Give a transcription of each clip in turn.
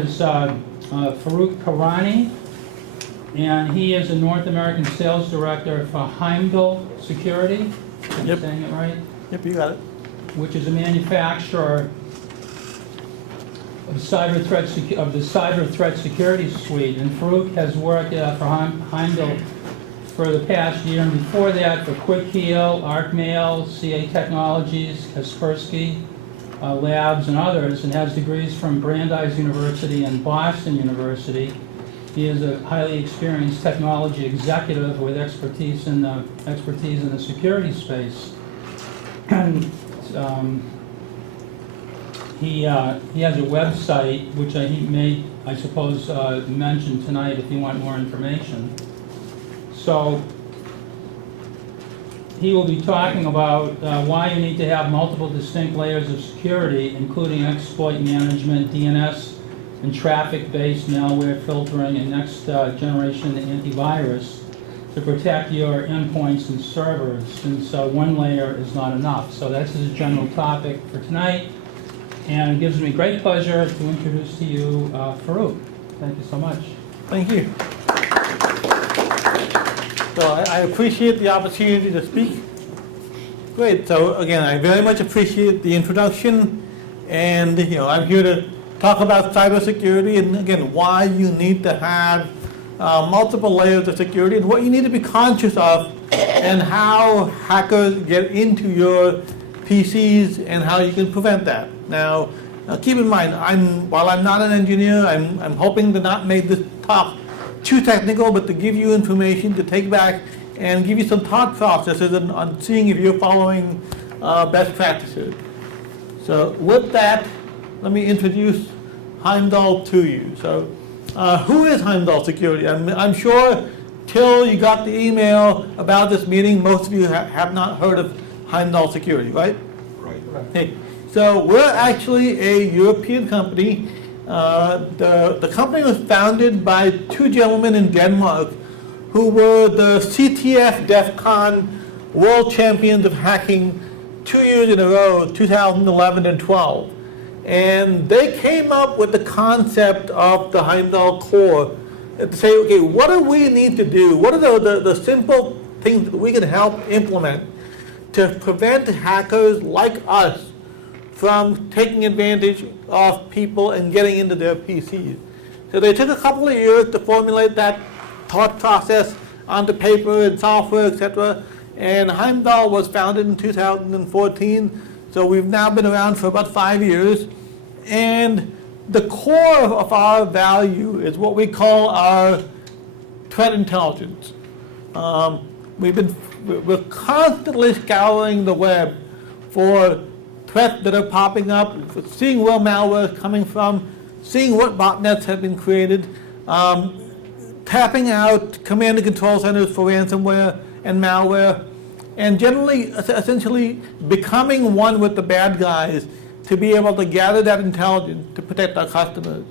is Farokh Karani, and he is a North American Sales Director for Heimdal Security. Am I Yep. saying it right? Yep, you got it. Which is a manufacturer of the cyber threat security suite. And Farokh has worked for Heimdal for the past year, and before that for Quick Heal, ArcMail, CA Technologies, Kaspersky Labs, and others, and has degrees from Brandeis University and Boston University. He is a highly experienced technology executive with expertise in the security space. And he has a website, which he may, I suppose, mention tonight if you want more information. So he will be talking about why you need to have multiple distinct layers of security, including exploit management, DNS, and traffic-based malware filtering, and next generation antivirus to protect your endpoints and servers, since one layer is not enough. So that's his general topic for tonight. And it gives me great pleasure to introduce to you Farokh. Thank you so much. Thank you. So I appreciate the opportunity to speak. Great. So again, I very much appreciate the introduction, and I'm here to talk about cybersecurity, and again, why you need to have multiple layers of security, and what you need to be conscious of, and how hackers get into your PCs, and how you can prevent that. Now keep in mind, while I'm not an engineer, I'm hoping to not make this talk too technical, but to give you information to take back and give you some thought processes on seeing if you're following best practices. So with that, let me introduce Heimdal to you. So who is Heimdal Security? I'm sure till you got the email about this meeting, most of you have not heard of Heimdal Security, right? Right. Hey, so we're actually a European company. The company was founded by two gentlemen in Denmark who were the CTF DEF CON world champions of hacking 2 years in a row, 2011 and 12. And they came up with the concept of the Heimdal core to say, okay, what do we need to do? What are the simple things that we can help implement to prevent hackers like us from taking advantage of people and getting into their PCs? So they took a couple of years to formulate that thought process onto paper and software, etc. And Heimdal was founded in 2014, so we've now been around for about 5 years. And the core of our value is what we call our threat intelligence. We're constantly scouring the web for threats that are popping up, seeing where malware is coming from, seeing what botnets have been created, tapping out command and control centers for ransomware and malware, and generally, essentially becoming one with the bad guys to be able to gather that intelligence to protect our customers.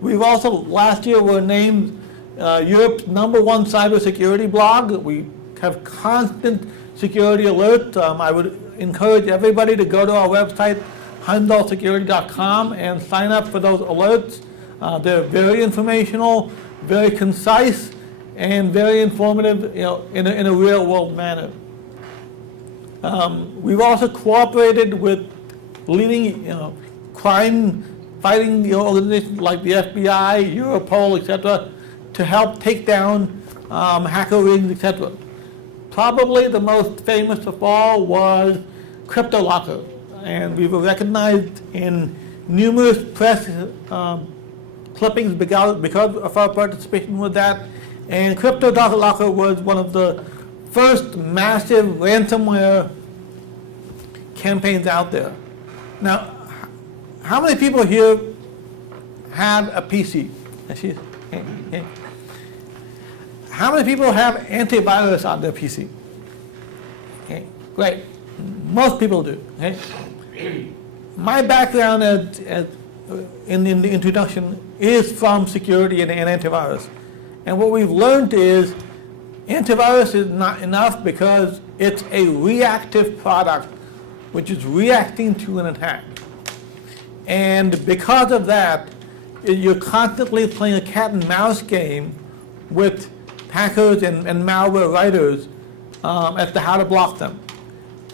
We've also, last year, were named Europe's #1 cybersecurity blog. We have constant security alerts. I would encourage everybody to go to our website, heimdalsecurity.com, and sign up for those alerts. They're very informational, very concise, and very informative, in a real-world manner. We've also cooperated with leading, crime-fighting organizations like the FBI, Europol, etc., to help take down hacker rings, etc. Probably the most famous of all was CryptoLocker, and we were recognized in numerous press clippings because of our participation with that. And CryptoLocker was one of the first massive ransomware campaigns out there. Now, how many people here have a PC? How many people have antivirus on their PC? Okay, great. Most people do. Okay? My background in the introduction is from security and antivirus. And what we've learned is antivirus is not enough because it's a reactive product which is reacting to an attack. And because of that, you're constantly playing a cat and mouse game with hackers and malware writers as to how to block them.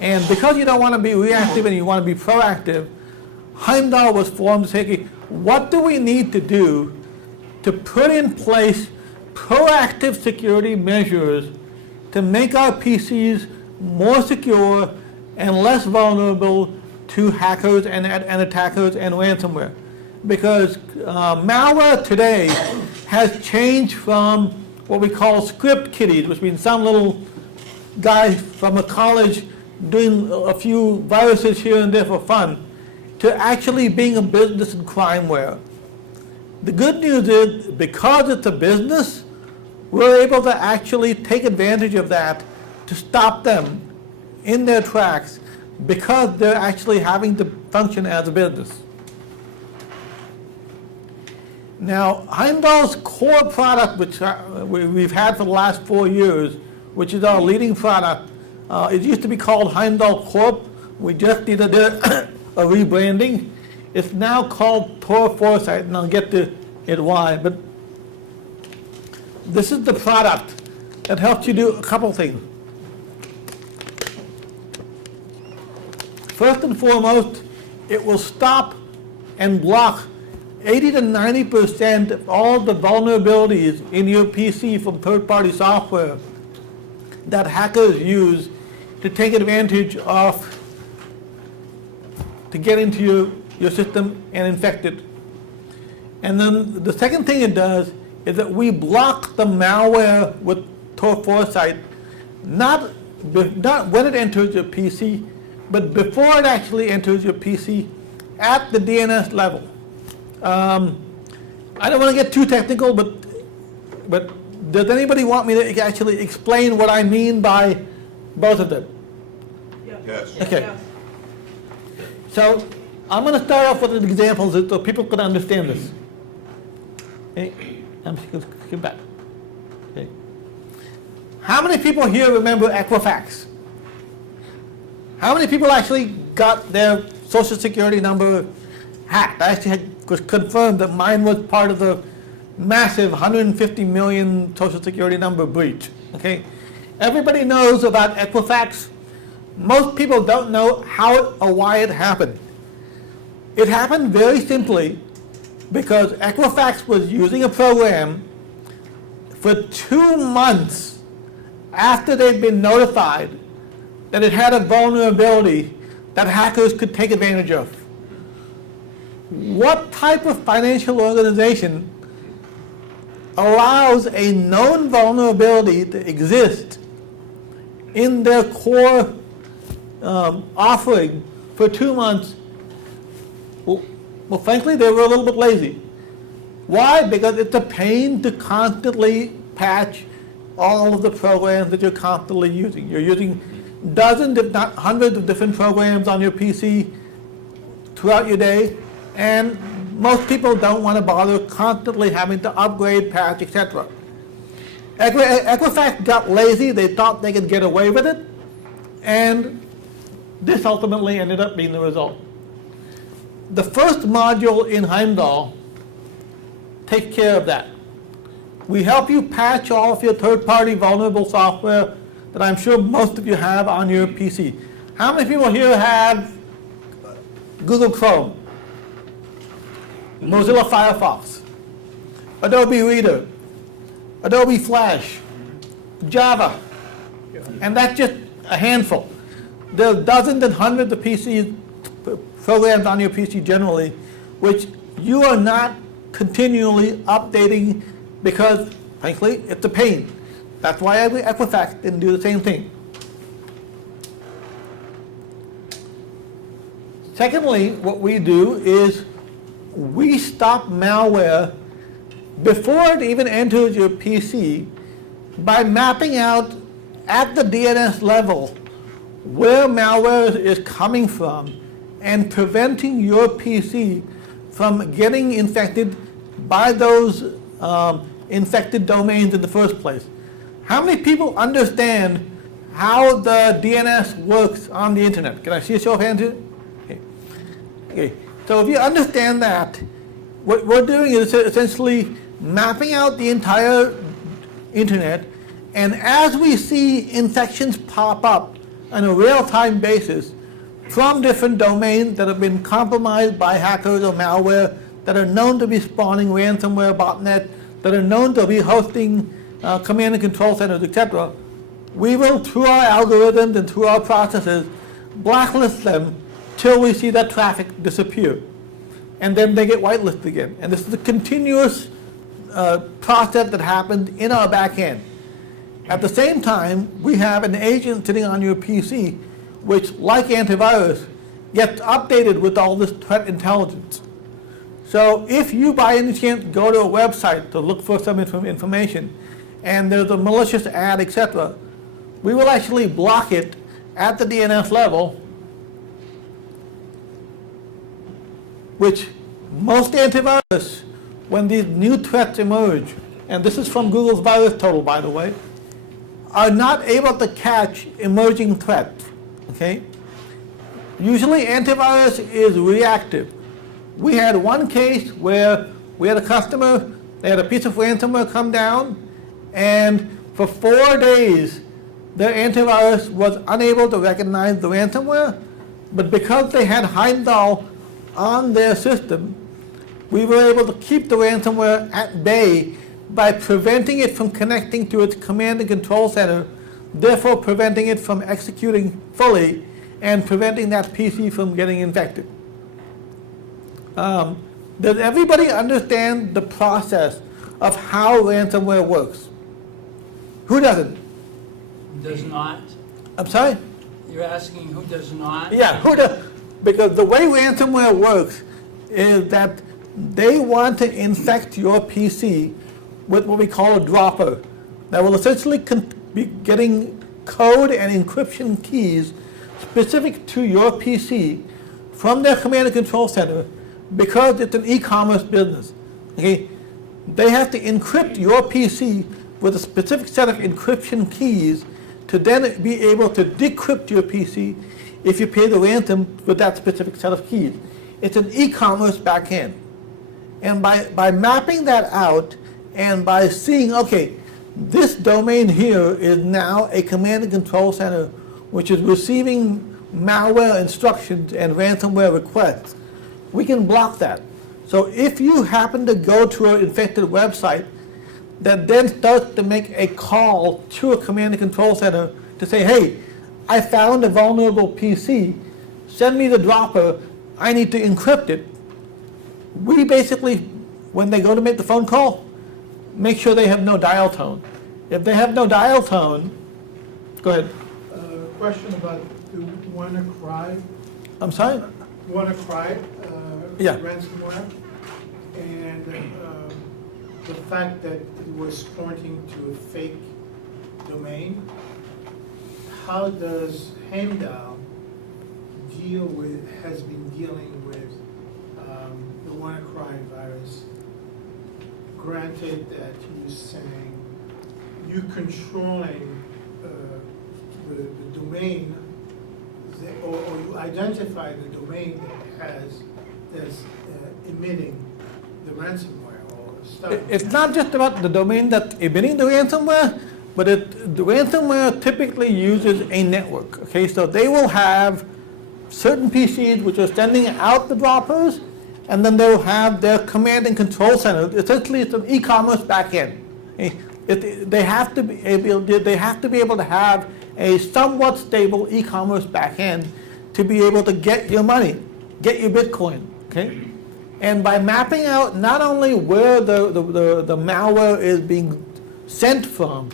And because you don't want to be reactive and you want to be proactive, Heimdal was formed to say, okay, what do we need to do to put in place proactive security measures to make our PCs more secure and less vulnerable to hackers and attackers and ransomware? Because malware today has changed from what we call script kiddies, which means some little guy from a college doing a few viruses here and there for fun, to actually being a business and crimeware. The good news is, because it's a business, we're able to actually take advantage of that to stop them in their tracks, because they're actually having to function as a business. Now, Heimdal's core product, which we've had for the last 4 years, which is our leading product, it used to be called Heimdal Corp. We just did a rebranding. It's now called Tor Foresight, and I'll get to it why. But this is the product that helps you do a couple things. First and foremost, it will stop and block 80 to 90% of all the vulnerabilities in your PC from third-party software that hackers use to take advantage of, to get into your system and infect it. And then the second thing it does is that we block the malware with Tor Foresight, not when it enters your PC, but before it actually enters your PC at the DNS level. I don't want to get too technical, but does anybody want me to actually explain what I mean by both of them? Yes. Okay. Yes. So I'm going to start off with examples so people can understand this. Okay. I'm just going to skip back. Okay. How many people here remember Equifax? How many people actually got their social security number hacked? I actually was confirmed that mine was part of the massive 150 million social security number breach. Okay, everybody knows about Equifax. Most people don't know how or why it happened. It happened very simply because Equifax was using a program for 2 months after they'd been notified that it had a vulnerability that hackers could take advantage of. What type of financial organization allows a known vulnerability to exist in their core offering for 2 months? Well, frankly, they were a little bit lazy. Why? Because it's a pain to constantly patch all of the programs that you're constantly using. You're using dozens, if not hundreds, of different programs on your PC throughout your day, and most people don't want to bother constantly having to upgrade, patch, etc. Equifax got lazy. They thought they could get away with it, and this ultimately ended up being the result. The first module in Heimdal takes care of that. We help you patch all of your third-party vulnerable software that I'm sure most of you have on your PC. How many people here have Google Chrome, Mozilla Firefox, Adobe Reader, Adobe Flash, Java? And that's just a handful. There are dozens and hundreds of programs on your PC generally, which you are not continually updating because, frankly, it's a pain. That's why Equifax didn't do the same thing. Secondly, what we do is we stop malware before it even enters your PC by mapping out at the DNS level where malware is coming from and preventing your PC from getting infected by those infected domains in the first place. How many people understand how the DNS works on the internet? Can I see a show of hands here? Okay. So if you understand that, what we're doing is essentially mapping out the entire internet, and as we see infections pop up on a real-time basis from different domains that have been compromised by hackers or malware, that are known to be spawning ransomware botnet, that are known to be hosting command and control centers, etc., we will, through our algorithms and through our processes, blacklist them till we see that traffic disappear. And then they get whitelisted again. And this is a continuous process that happens in our back end. At the same time, we have an agent sitting on your PC, which, like antivirus, gets updated with all this threat intelligence. So if you by any chance go to a website to look for some information, and there's a malicious ad, etc., we will actually block it at the DNS level, which most antivirus, when these new threats emerge, and this is from Google's Virus Total, by the way, are not able to catch emerging threats, okay? Usually antivirus is reactive. We had one case where we had a customer, they had a piece of ransomware come down, and for 4 days, their antivirus was unable to recognize the ransomware, but because they had Heimdal on their system, we were able to keep the ransomware at bay by preventing it from connecting to its command and control center, therefore preventing it from executing fully and preventing that PC from getting infected. Does everybody understand the process of how ransomware works? Who doesn't? Does not? I'm sorry? You're asking who does not? Yeah, who does? Because the way ransomware works is that they want to infect your PC with what we call a dropper that will essentially be getting code and encryption keys specific to your PC from their command and control center, because it's an e-commerce business. Okay? They have to encrypt your PC with a specific set of encryption keys to then be able to decrypt your PC if you pay the ransom with that specific set of keys. It's an e-commerce backend. And by mapping that out and by seeing, okay, this domain here is now a command and control center which is receiving malware instructions and ransomware requests, we can block that. So if you happen to go to an infected website that then starts to make a call to a command and control center to say, hey, I found a vulnerable PC, send me the dropper, I need to encrypt it. We basically, when they go to make the phone call, make sure they have no dial tone. If they have no dial tone, go ahead. Question about the WannaCry. I'm sorry? WannaCry Yeah. ransomware, and the fact that it was pointing to a fake domain. How does Heimdal has been dealing with the WannaCry virus? Granted that he's saying you controlling the domain, or you identify the domain that's emitting the ransomware or stuff. It's not just about the domain that's emitting the ransomware, but the ransomware typically uses a network. Okay, so they will have certain PCs which are sending out the droppers, and then they will have their command and control center. Essentially, it's an e-commerce backend. Okay? They have to be able to have a somewhat stable e-commerce backend to be able to get your money, get your Bitcoin. Okay, and by mapping out not only where the malware is being sent from,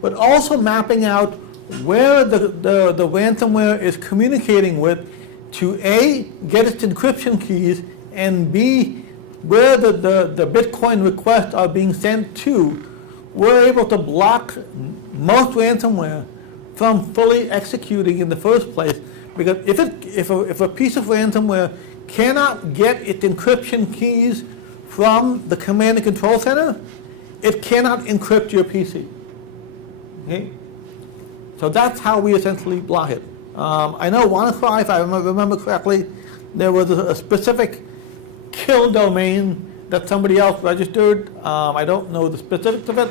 but also mapping out where the ransomware is communicating with to A, get its encryption keys, and B, where the Bitcoin requests are being sent to, we're able to block most ransomware from fully executing in the first place. Because if a piece of ransomware cannot get its encryption keys from the command and control center, it cannot encrypt your PC. Okay? So that's how we essentially block it. I know WannaCry, if I remember correctly, there was a specific kill domain that somebody else registered. I don't know the specifics of it,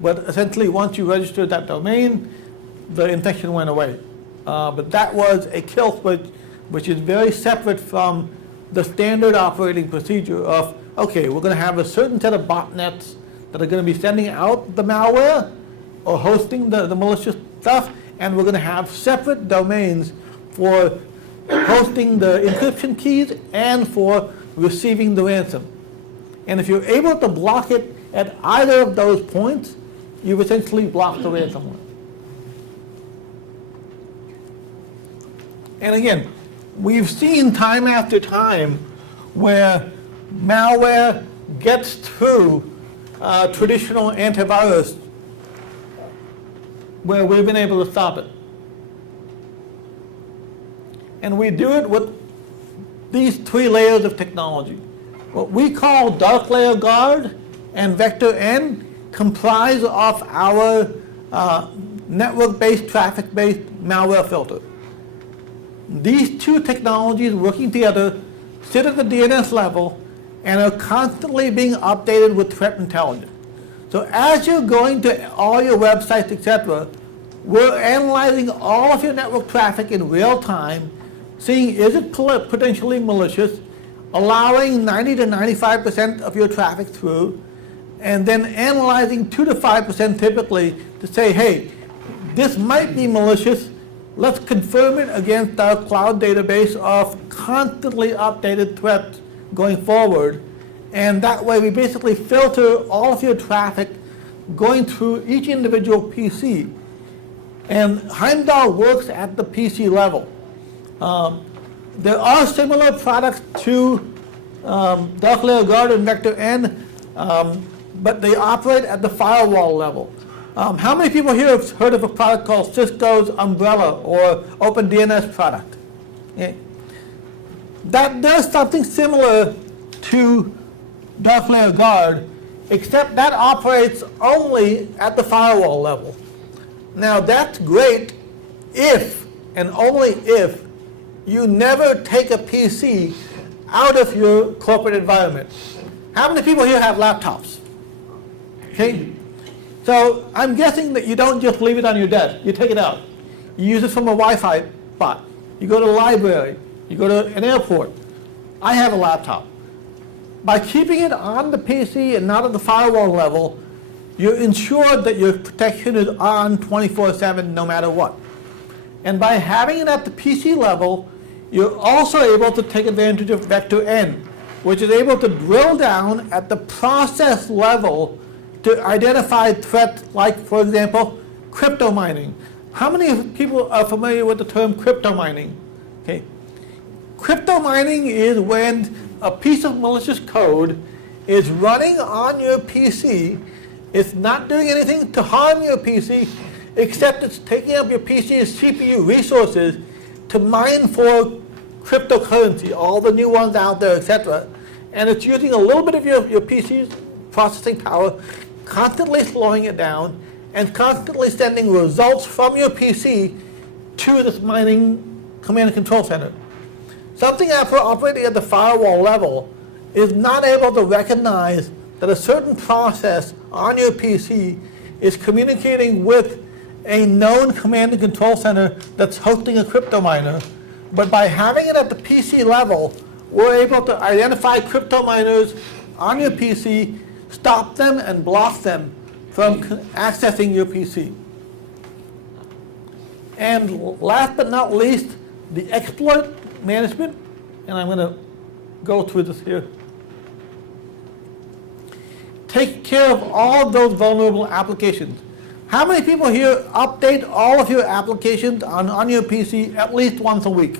but essentially once you registered that domain, the infection went away. But that was a kill switch, which is very separate from the standard operating procedure of, okay, we're going to have a certain set of botnets that are going to be sending out the malware or hosting the malicious stuff, and we're going to have separate domains for hosting the encryption keys and for receiving the ransom. And if you're able to block it at either of those points, you've essentially blocked the ransomware. And again, we've seen time after time where malware gets through traditional antivirus where we've been able to stop it. And we do it with these 3 layers of technology. What we call dark layer guard and vector N comprise of our network-based, traffic-based malware filter. These 2 technologies working together sit at the DNS level and are constantly being updated with threat intelligence. So as you're going to all your websites, etc., we're analyzing all of your network traffic in real time, seeing is it potentially malicious, allowing 90 to 95% of your traffic through, and then analyzing 2 to 5% typically to say, hey, this might be malicious, let's confirm it against our cloud database of constantly updated threats going forward. And that way we basically filter all of your traffic going through each individual PC. And Heimdal works at the PC level. There are similar products to Dark Layer Guard and Vector N, but they operate at the firewall level. How many people here have heard of a product called Cisco's Umbrella or OpenDNS product? Okay. That does something similar to Dark Layer Guard, except that operates only at the firewall level. Now that's great if, and only if, you never take a PC out of your corporate environment. How many people here have laptops? Okay? So I'm guessing that you don't just leave it on your desk. You take it out. You use it from a Wi-Fi spot. You go to the library. You go to an airport. I have a laptop. By keeping it on the PC and not at the firewall level, you're ensured that your protection is on 24/7 no matter what. And by having it at the PC level, you're also able to take advantage of Vector N, which is able to drill down at the process level to identify threats like, for example, crypto mining. How many people are familiar with the term crypto mining? Okay. Crypto mining is when a piece of malicious code is running on your PC. It's not doing anything to harm your PC, except it's taking up your PC's CPU resources to mine for cryptocurrency, all the new ones out there, etc. And it's using a little bit of your PC's processing power, constantly slowing it down, and constantly sending results from your PC to this mining command and control center. Something operating at the firewall level is not able to recognize that a certain process on your PC is communicating with a known command and control center that's hosting a crypto miner. But by having it at the PC level, we're able to identify crypto miners on your PC, stop them and block them from accessing your PC. And last but not least, the exploit management, and I'm going to go through this here. Take care of all of those vulnerable applications. How many people here update all of your applications on your PC at least once a week?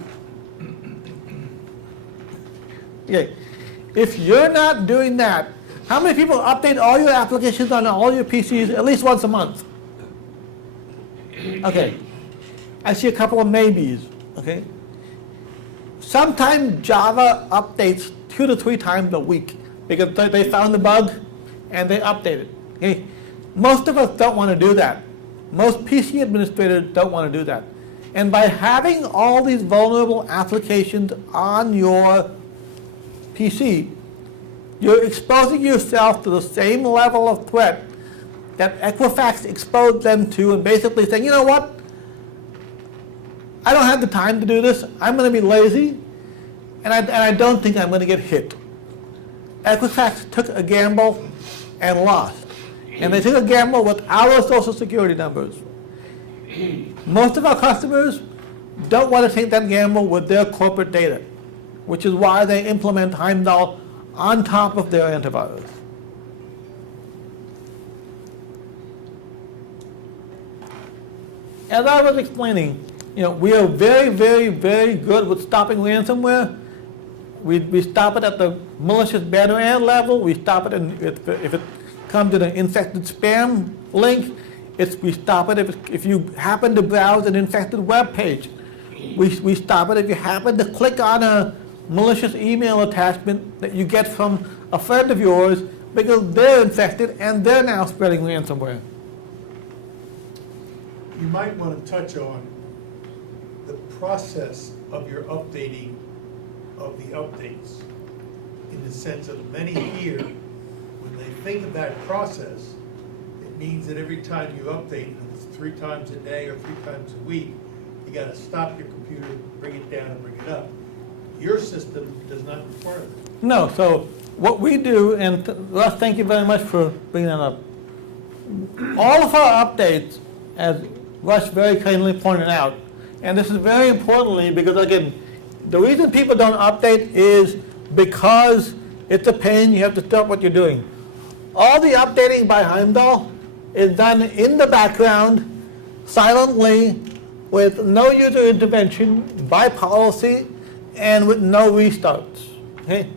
Okay. If you're not doing that, how many people update all your applications on all your PCs at least once a month? Okay. I see a couple of maybes. Okay. Sometimes Java updates 2 to 3 times a week because they found the bug and they update it. Okay. Most of us don't want to do that. Most PC administrators don't want to do that. And by having all these vulnerable applications on your PC, you're exposing yourself to the same level of threat that Equifax exposed them to, and basically saying, you know what? I don't have the time to do this. I'm going to be lazy, and I don't think I'm going to get hit. Equifax took a gamble and lost. And they took a gamble with our social security numbers. Most of our customers don't want to take that gamble with their corporate data, which is why they implement Heimdal on top of their antivirus. As I was explaining, we are very, very, very good with stopping ransomware. We stop it at the malicious banner ad level. We stop it if it comes in an infected spam link. We stop it if you happen to browse an infected web page. We stop it if you happen to click on a malicious email attachment that you get from a friend of yours because they're infected and they're now spreading ransomware. You might want to touch on the process of your updating of the updates, in the sense of many here, when they think of that process, it means that every time you update, if it's 3 times a day or 3 times a week, you got to stop your computer, bring it down and bring it up. Your system does not require that. No, so what we do, and Russ, thank you very much for bringing that up. All of our updates, as Russ very kindly pointed out, and this is very importantly because, again, the reason people don't update is because it's a pain, you have to stop what you're doing. All the updating by Heimdal is done in the background, silently, with no user intervention, by policy, and with no restarts. Okay?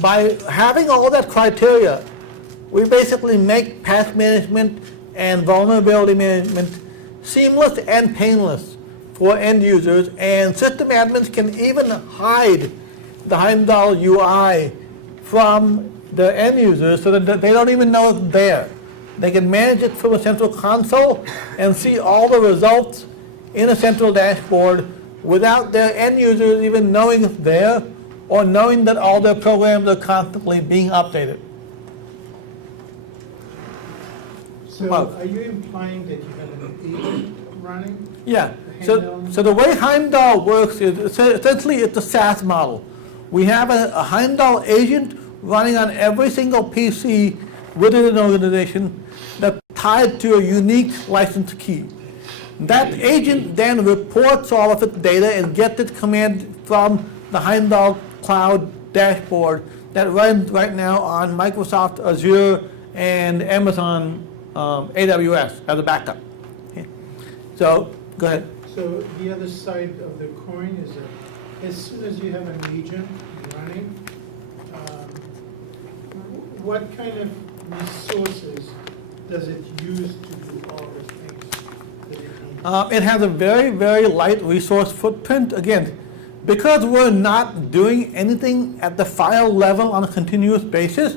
By having all that criteria, we basically make patch management and vulnerability management seamless and painless for end users, and system admins can even hide the Heimdal UI from the end users so that they don't even know it's there. They can manage it from a central console and see all the results in a central dashboard without their end users even knowing it's there or knowing that all their programs are constantly being updated. So Well- are you implying that you have an agent running? Yeah, so the way Heimdal works is essentially it's a SaaS model. We have a Heimdal agent running on every single PC within an organization that's tied to a unique license key. That agent then reports all of its data and gets its command from the Heimdal Cloud dashboard that runs right now on Microsoft Azure and Amazon AWS as a backup. Okay. So, go ahead. So the other side of the coin is that as soon as you have an agent running, what kind of resources does it use to do all the things that it needs? It has a very, very light resource footprint. Again, because we're not doing anything at the file level on a continuous basis,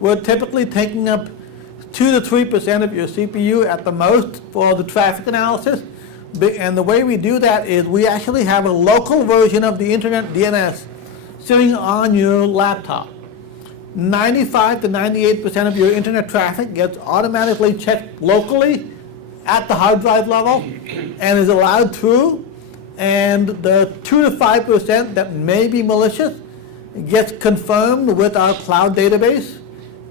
we're typically taking up 2 to 3% of your CPU at the most for the traffic analysis. And the way we do that is we actually have a local version of the internet DNS sitting on your laptop. 95 to 98% of your internet traffic gets automatically checked locally at the hard drive level and is allowed through. And the 2 to 5% that may be malicious gets confirmed with our cloud database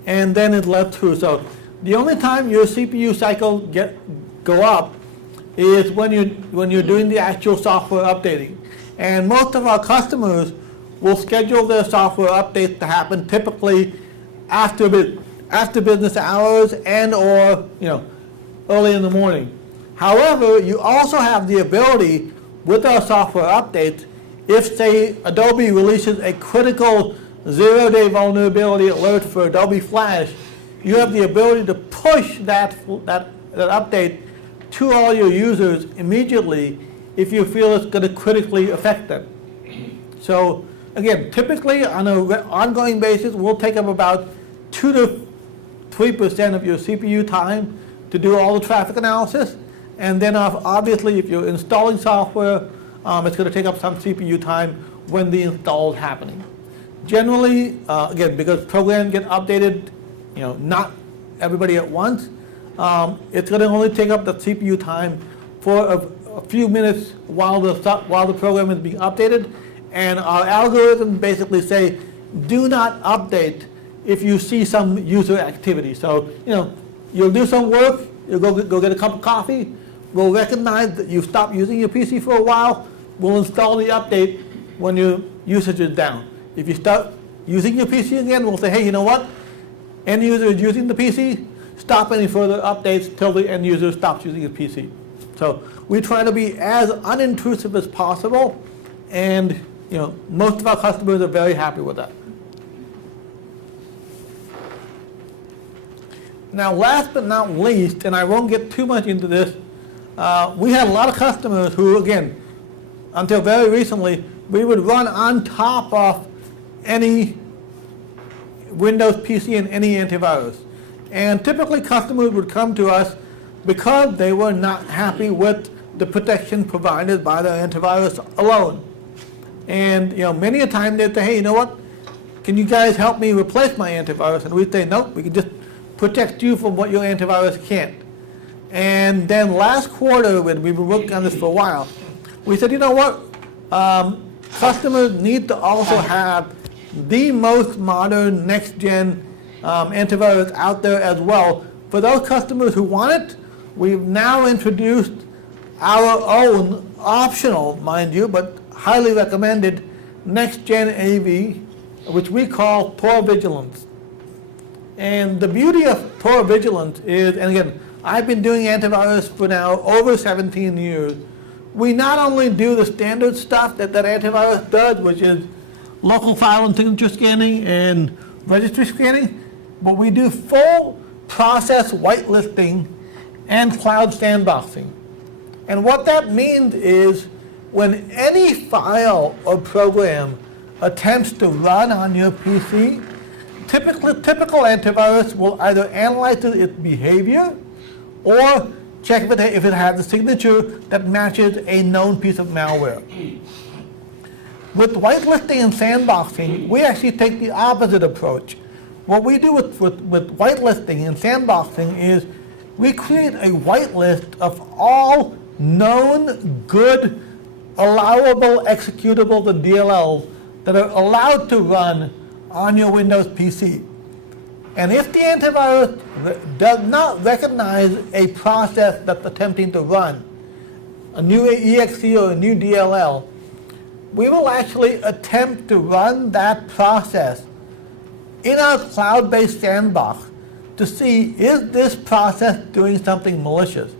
and then is let through. So the only time your CPU cycle go up is when you're doing the actual software updating. And most of our customers will schedule their software updates to happen typically after business hours and or early in the morning. However, you also have the ability with our software updates, if say Adobe releases a critical 0-day vulnerability alert for Adobe Flash, you have the ability to push that update to all your users immediately if you feel it's going to critically affect them. So again, typically on an ongoing basis, we'll take up about 2 to 3% of your CPU time to do all the traffic analysis. And then obviously if you're installing software, it's going to take up some CPU time when the install is happening. Generally, again, because programs get updated, not everybody at once, it's going to only take up the CPU time for a few minutes while the program is being updated, and our algorithms basically say, do not update if you see some user activity. So, you'll do some work, you'll go get a cup of coffee, we'll recognize that you've stopped using your PC for a while, we'll install the update when your usage is down. If you start using your PC again, we'll say, hey, you know what? End user is using the PC, stop any further updates till the end user stops using his PC. So we try to be as unintrusive as possible, and most of our customers are very happy with that. Now, last but not least, and I won't get too much into this, we had a lot of customers who, again, until very recently, we would run on top of any Windows PC and any antivirus. And typically customers would come to us because they were not happy with the protection provided by the antivirus alone. And many a time they'd say, hey, you know what? Can you guys help me replace my antivirus? And we'd say, nope, we can just protect you from what your antivirus can't. And then last quarter, when we've been working on this for a while, we said, you know what? Customers need to also have the most modern next-gen antivirus out there as well. For those customers who want it, we've now introduced our own optional, mind you, but highly recommended next-gen AV, which we call Tor Vigilance. And the beauty of Tor Vigilance is, and again, I've been doing antivirus for now over 17 years. We not only do the standard stuff that antivirus does, which is local file and signature scanning and registry scanning, but we do full process whitelisting and cloud sandboxing. And what that means is when any file or program attempts to run on your PC, typical antivirus will either analyze its behavior or check if it has a signature that matches a known piece of malware. With whitelisting and sandboxing, we actually take the opposite approach. What we do with whitelisting and sandboxing is we create a whitelist of all known, good, allowable executables and DLLs that are allowed to run on your Windows PC. And if the antivirus does not recognize a process that's attempting to run, a new EXE or a new DLL, we will actually attempt to run that process in our cloud-based sandbox to see, is this process doing something malicious?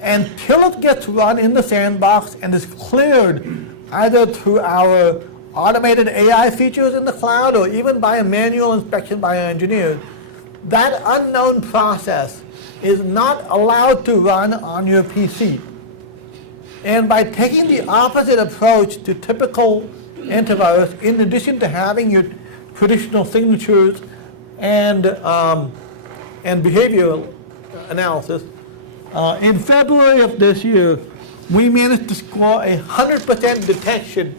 Until it gets run in the sandbox and is cleared either through our automated AI features in the cloud or even by a manual inspection by our engineers, that unknown process is not allowed to run on your PC. And by taking the opposite approach to typical antivirus, in addition to having your traditional signatures and behavioral analysis, in February of this year, we managed to score 100% detection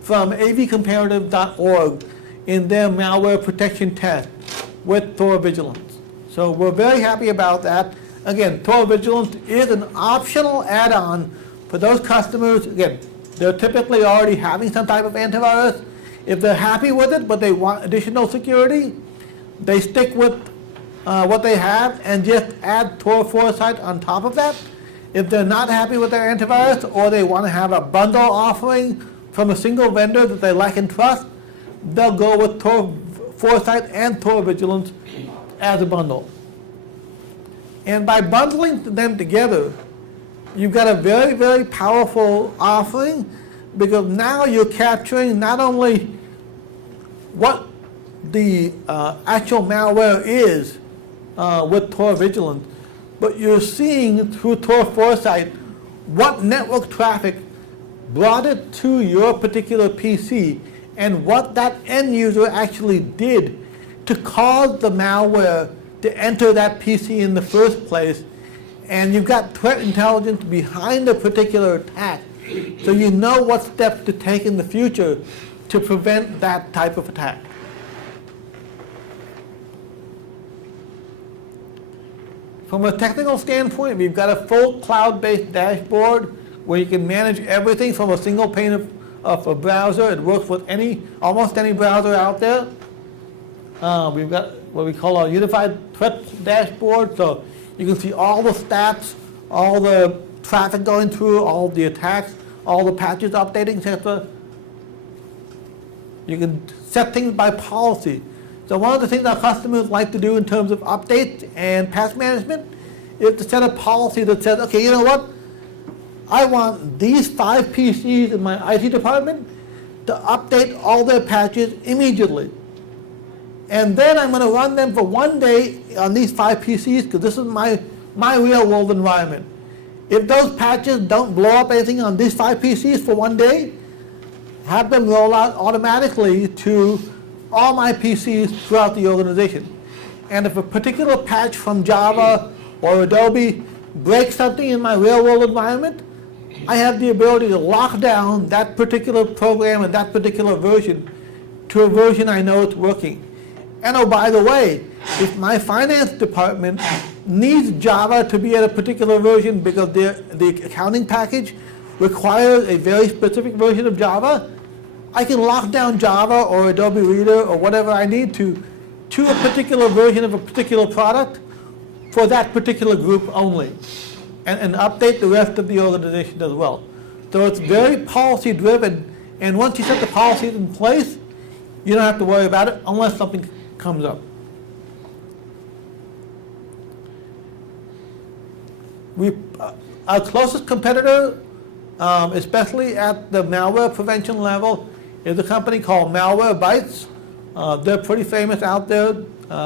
from avcomparative.org in their malware protection test with Tor Vigilance. So we're very happy about that. Again, Tor Vigilance is an optional add-on for those customers. Again, they're typically already having some type of antivirus. If they're happy with it, but they want additional security, they stick with what they have and just add Tor Foresight on top of that. If they're not happy with their antivirus, or they want to have a bundle offering from a single vendor that they like and trust, they'll go with Tor Foresight and Tor Vigilance as a bundle. And by bundling them together, you've got a very, very powerful offering, because now you're capturing not only what the actual malware is with Tor Vigilance, but you're seeing through Tor Foresight what network traffic brought it to your particular PC and what that end user actually did to cause the malware to enter that PC in the first place. And you've got threat intelligence behind a particular attack, so you know what steps to take in the future to prevent that type of attack. From a technical standpoint, we've got a full cloud-based dashboard where you can manage everything from a single pane of a browser. It works with almost any browser out there. We've got what we call our unified threat dashboard, so you can see all the stats, all the traffic going through, all the attacks, all the patches updating, etc. You can set things by policy. So one of the things our customers like to do in terms of updates and patch management is to set a policy that says, okay, you know what? I want these 5 PCs in my IT department to update all their patches immediately. And then I'm going to run them for 1 day on these 5 PCs because this is my real world environment. If those patches don't blow up anything on these 5 PCs for 1 day, have them roll out automatically to all my PCs throughout the organization. And if a particular patch from Java or Adobe breaks something in my real world environment, I have the ability to lock down that particular program and that particular version to a version I know it's working. And oh, by the way, if my finance department needs Java to be at a particular version because the accounting package requires a very specific version of Java, I can lock down Java or Adobe Reader or whatever I need to a particular version of a particular product for that particular group only, and update the rest of the organization as well. So it's very policy driven, and once you set the policies in place, you don't have to worry about it unless something comes up. Our closest competitor, especially at the malware prevention level, is a company called Malwarebytes. They're pretty famous out there.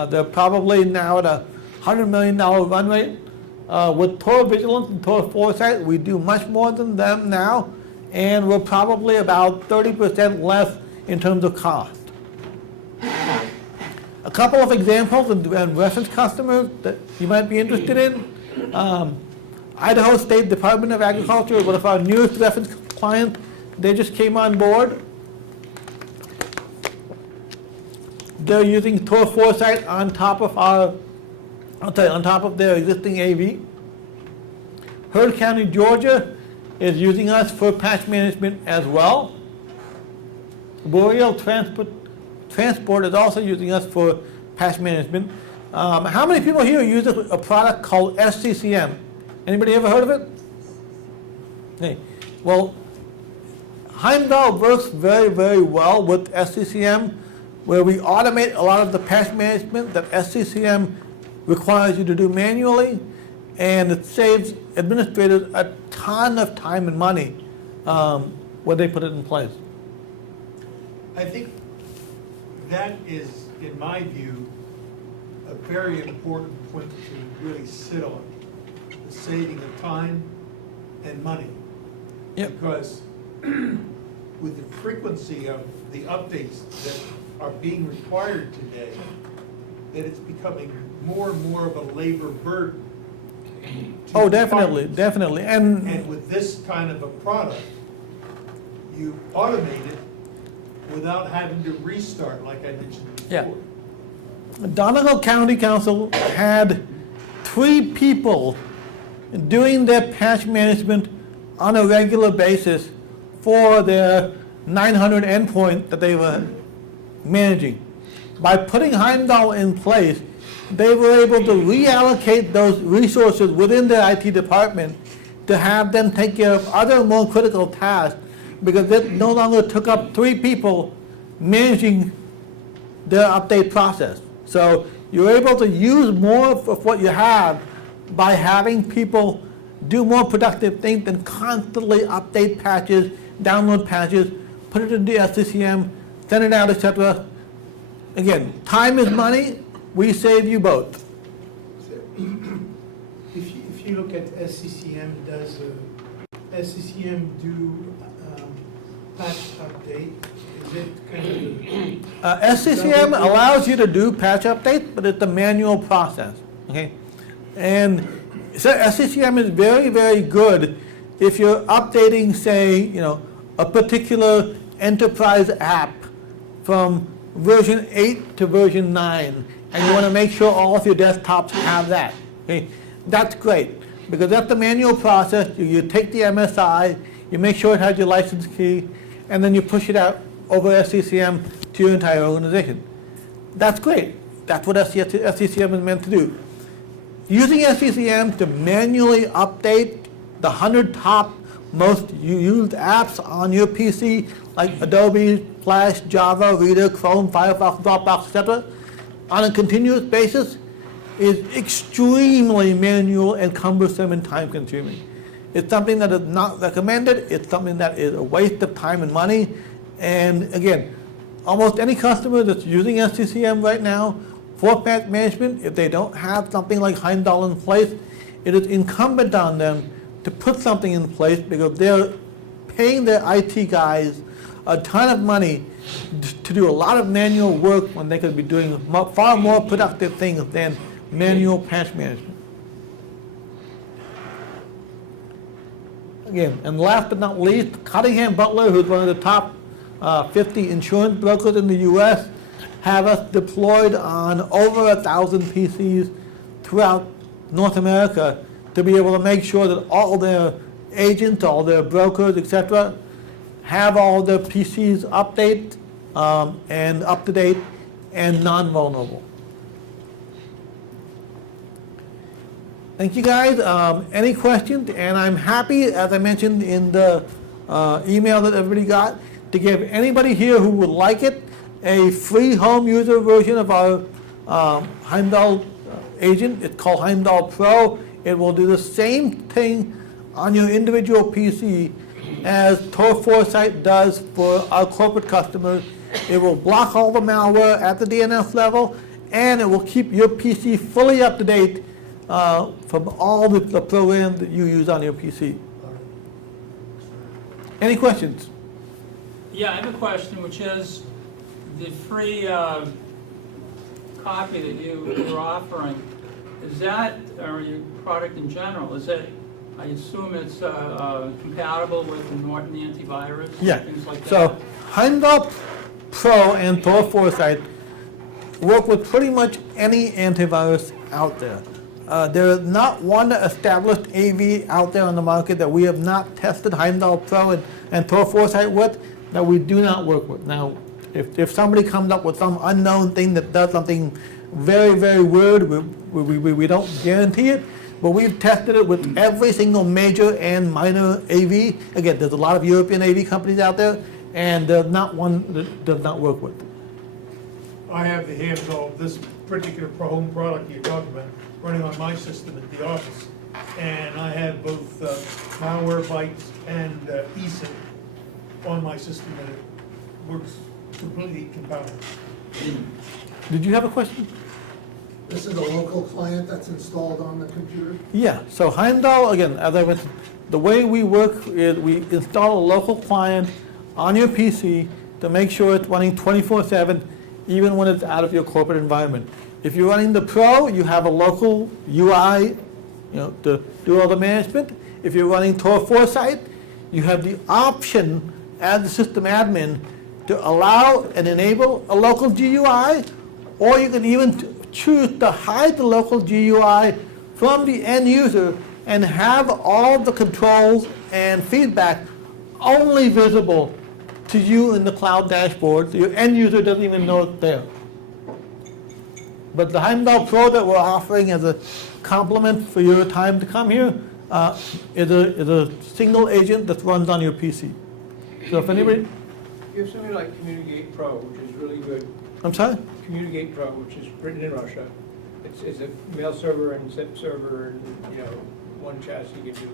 They're probably now at a $100 million run rate. With Tor Vigilance and Tor Foresight, we do much more than them now, and we're probably about 30% less in terms of cost. A couple of examples and reference customers that you might be interested in. Idaho State Department of Agriculture is one of our newest reference clients. They just came on board. They're using Tor Foresight on top of their existing AV. Heard County, Georgia is using us for patch management as well. Boreal Transport is also using us for patch management. How many people here use a product called SCCM? Anybody ever heard of it? Okay. Well, Heimdal works very, very well with SCCM, where we automate a lot of the patch management that SCCM requires you to do manually, and it saves administrators a ton of time and money when they put it in place. I think that is, in my view, a very important point to really sit on, the saving of time and money. Yep. Because with the frequency of the updates that are being required today, that it's becoming more and more of a labor burden. to Oh, definitely, departments. definitely. And with this kind of a product, you automate it without having to restart, like I mentioned Yeah. before. Donegal County Council had 3 people doing their patch management on a regular basis for their 900 endpoint that they were managing. By putting Heimdal in place, they were able to reallocate those resources within their IT department to have them take care of other more critical tasks, because it no longer took up 3 people managing their update process. So you're able to use more of what you have by having people do more productive things than constantly update patches, download patches, put it into SCCM, send it out, etc. Again, time is money. We save you both. If you look at SCCM, does SCCM do patch update? Is it kind of? SCCM allows you to do patch updates, but it's a manual process. Okay, and so SCCM is very, very good if you're updating, say, a particular enterprise app from version 8 to version 9, and you want to make sure all of your desktops have that. Okay? That's great, because that's the manual process. You take the MSI, you make sure it has your license key, and then you push it out over SCCM to your entire organization. That's great. That's what SCCM is meant to do. Using SCCM to manually update the 100 top most used apps on your PC, like Adobe, Flash, Java, Reader, Chrome, Firefox, Dropbox, etc., on a continuous basis is extremely manual and cumbersome and time-consuming. It's something that is not recommended. It's something that is a waste of time and money. And again, almost any customer that's using SCCM right now for patch management, if they don't have something like Heimdal in place, it is incumbent on them to put something in place, because they're paying their IT guys a ton of money to do a lot of manual work when they could be doing far more productive things than manual patch management. Again, and last but not least, Cunningham Butler, who's one of the top 50 insurance brokers in the US, have us deployed on over 1,000 PCs throughout North America to be able to make sure that all their agents, all their brokers, etc., have all their PCs updated and up to date and non-vulnerable. Thank you guys. Any questions? And I'm happy, as I mentioned in the email that everybody got, to give anybody here who would like it a free home user version of our Heimdal agent. It's called Heimdal Pro. It will do the same thing on your individual PC as Tor Foresight does for our corporate customers. It will block all the malware at the DNS level, and it will keep your PC fully up to date from all the programs that you use on your PC. Any questions? Yeah, I have a question, which is the free copy that you're offering, is that, or your product in general, is it, I assume it's compatible with the Norton antivirus? Yeah. Things like that? So Heimdal Pro and Tor Foresight work with pretty much any antivirus out there. There is not one established AV out there on the market that we have not tested Heimdal Pro and Tor Foresight with that we do not work with. Now, if somebody comes up with some unknown thing that does something very, very weird, we don't guarantee it, but we've tested it with every single major and minor AV. Again, there's a lot of European AV companies out there, and there's not one that does not work with. I have the Heimdal, this particular home product you're talking about, running on my system at the office. And I have both Malwarebytes and eSync on my system, and it works completely compatible. Did you have a question? This is a local client that's installed on the computer? Yeah, so Heimdal, again, as I mentioned, the way we work is we install a local client on your PC to make sure it's running 24/7, even when it's out of your corporate environment. If you're running the Pro, you have a local UI, to do all the management. If you're running Tor Foresight, you have the option as the system admin to allow and enable a local GUI, or you can even choose to hide the local GUI from the end user and have all the controls and feedback only visible to you in the cloud dashboard, so your end user doesn't even know it's there. But the Heimdal Pro that we're offering as a compliment for your time to come here is a single agent that runs on your PC. So if anybody, You have something like Communicate Pro, which is really good. I'm sorry? Communicate Pro, which is written in Russia. It's a mail server and zip server, and one chassis gives you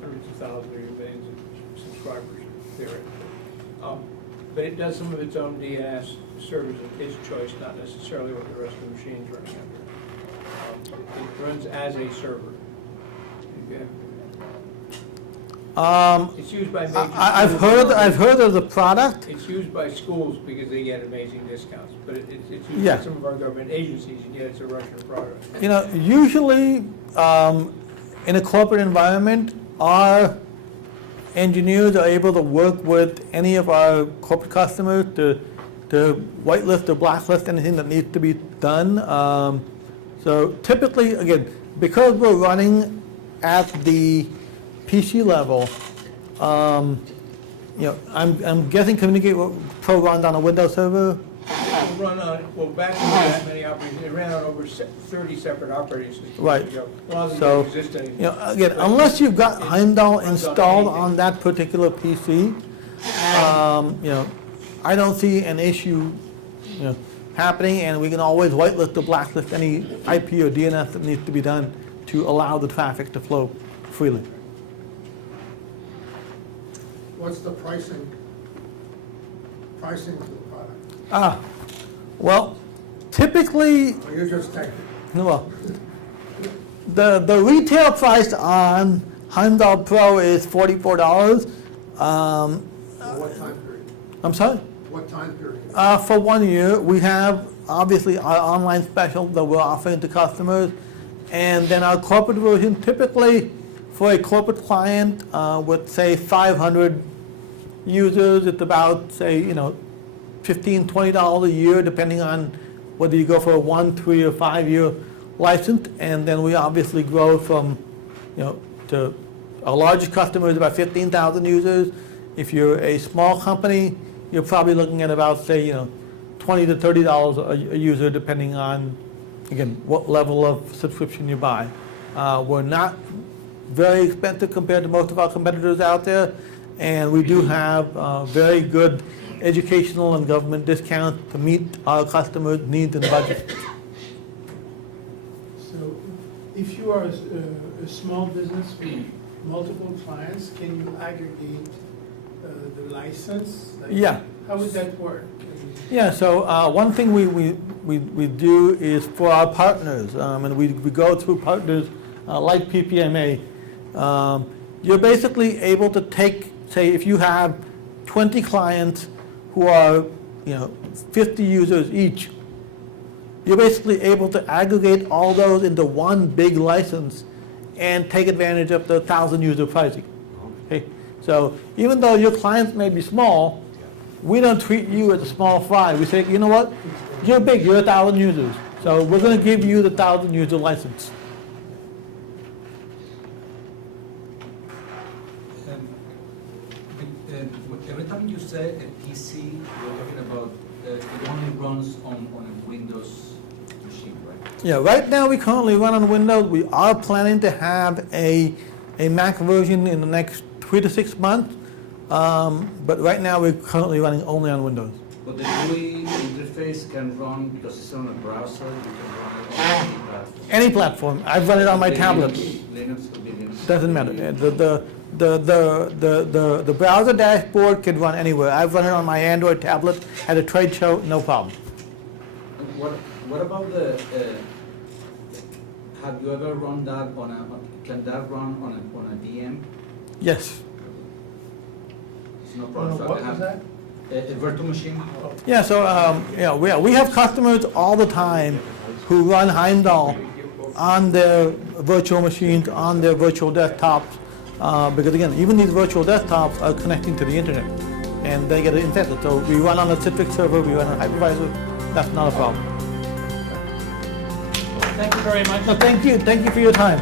hundreds of thousands or even millions of subscribers theoretically. But it does some of its own DNS servers of its choice, not necessarily what the rest of the machine's running under. It runs as a server. It's used by major I've schools. heard of the product. It's used by schools because they get amazing discounts, but it's used Yeah. by some of our government agencies, and yet it's a Russian product. Usually in a corporate environment, our engineers are able to work with any of our corporate customers to whitelist or blacklist anything that needs to be done. So typically, again, because we're running at the PC level, I'm guessing Communicate Pro runs on a Windows server. Back when that many operating, it ran on over 30 separate operating systems. Right. You know, a lot of them So, don't exist anymore. Again, unless you've got Heimdal installed on that particular PC, I don't see an issue, happening, and we can always whitelist or blacklist any IP or DNS that needs to be done to allow the traffic to flow freely. What's the pricing for the product? Well, typically, Or you just take it? well, the retail price on Heimdal Pro is $44. What time period? I'm sorry? What time period? For 1 year, we have obviously our online special that we're offering to customers, and then our corporate version, typically for a corporate client with say 500 users, it's about say $15, $20 a year, depending on whether you go for a 1, 3, or 5 year license, and then we obviously grow from to our largest customer is about 15,000 users. If you're a small company, you're probably looking at about, say, $20 to $30 a user, depending on, again, what level of subscription you buy. We're not very expensive compared to most of our competitors out there, and we do have very good educational and government discounts to meet our customers' needs and budgets. So if you are a small business with multiple clients, can you aggregate the license? Like, Yeah. How would that work? Yeah, so one thing we do is for our partners, and we go through partners like PPMA, you're basically able to take, say, if you have 20 clients who are 50 users each, you're basically able to aggregate all those into one big license and take advantage of the 1,000 user pricing. Okay? So even though your clients may be small, we don't treat you as a small fry. We say, you know what, you're big, you're 1,000 users, so we're going to give you the 1,000 user license. Every time you say a PC, you're talking about it only runs on a Windows machine, right? Yeah, right now we currently run on Windows. We are planning to have a Mac version in the next 3 to 6 months, but right now we're currently running only on Windows. But the GUI interface can run, because it's on a browser, you can run it on any platform. Any platform. I've run it on my tablet. Linux could be Linux. Doesn't matter. The browser dashboard can run anywhere. I've run it on my Android tablet at a trade show, no problem. What about the, have you ever run that can that run on a VM? Yes. It's no problem. So I What can was have that? a virtual machine? Yeah, so we have customers all the time who run Heimdal on their virtual machines, on their virtual desktops, because again, even these virtual desktops are connecting to the internet, and they get infected. So we run on a Citrix server, we run on a hypervisor, that's not a problem. Thank you very much. So thank you for your time.